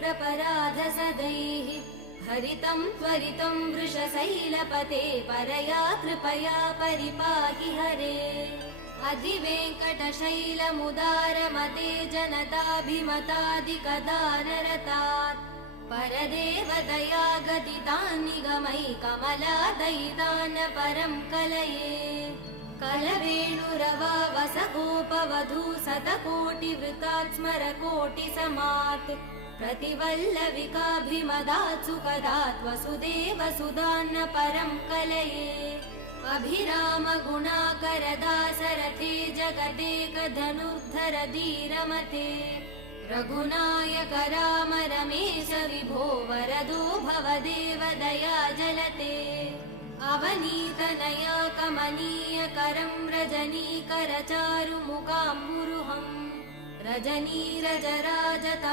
प्रपराधसदैः हरितं त्वरितं वृषशैलपते परया कृपया परिपाहि हरे अधिवेङ्कटशैलमुदारमते जनताभिमतादिकदानरतात् परदेवदया गदितान् निगमैकमलादयितान् परं कलये कलवेणुरवावसगोपवधू शतकोटिवृतात् स्मरकोटिसमात् प्रतिवल्लविकाभिमदात् सुखदात् वसुदेवसुधान्न परं कलये अभिराम गुणाकरदासरथे जगदेकधनुर्धर धीरमते रघुनायक राम रमेश विभो वरदो भवदेव दया जलते अवनीतनया कमनीयकरं रजनीकरचारुमुकाम्बुरुहं रजनीरजराजतम्